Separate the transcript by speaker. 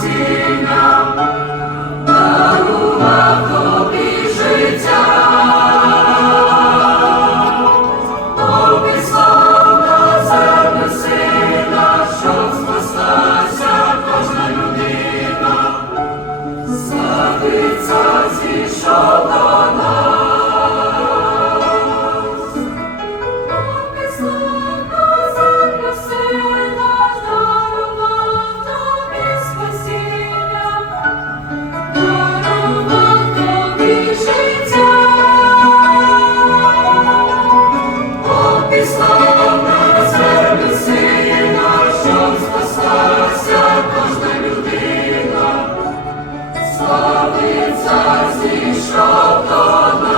Speaker 1: Сина, дарував тобі життя, обіслав на сина, щоб спаслася кожна людина, за зійшов сатана.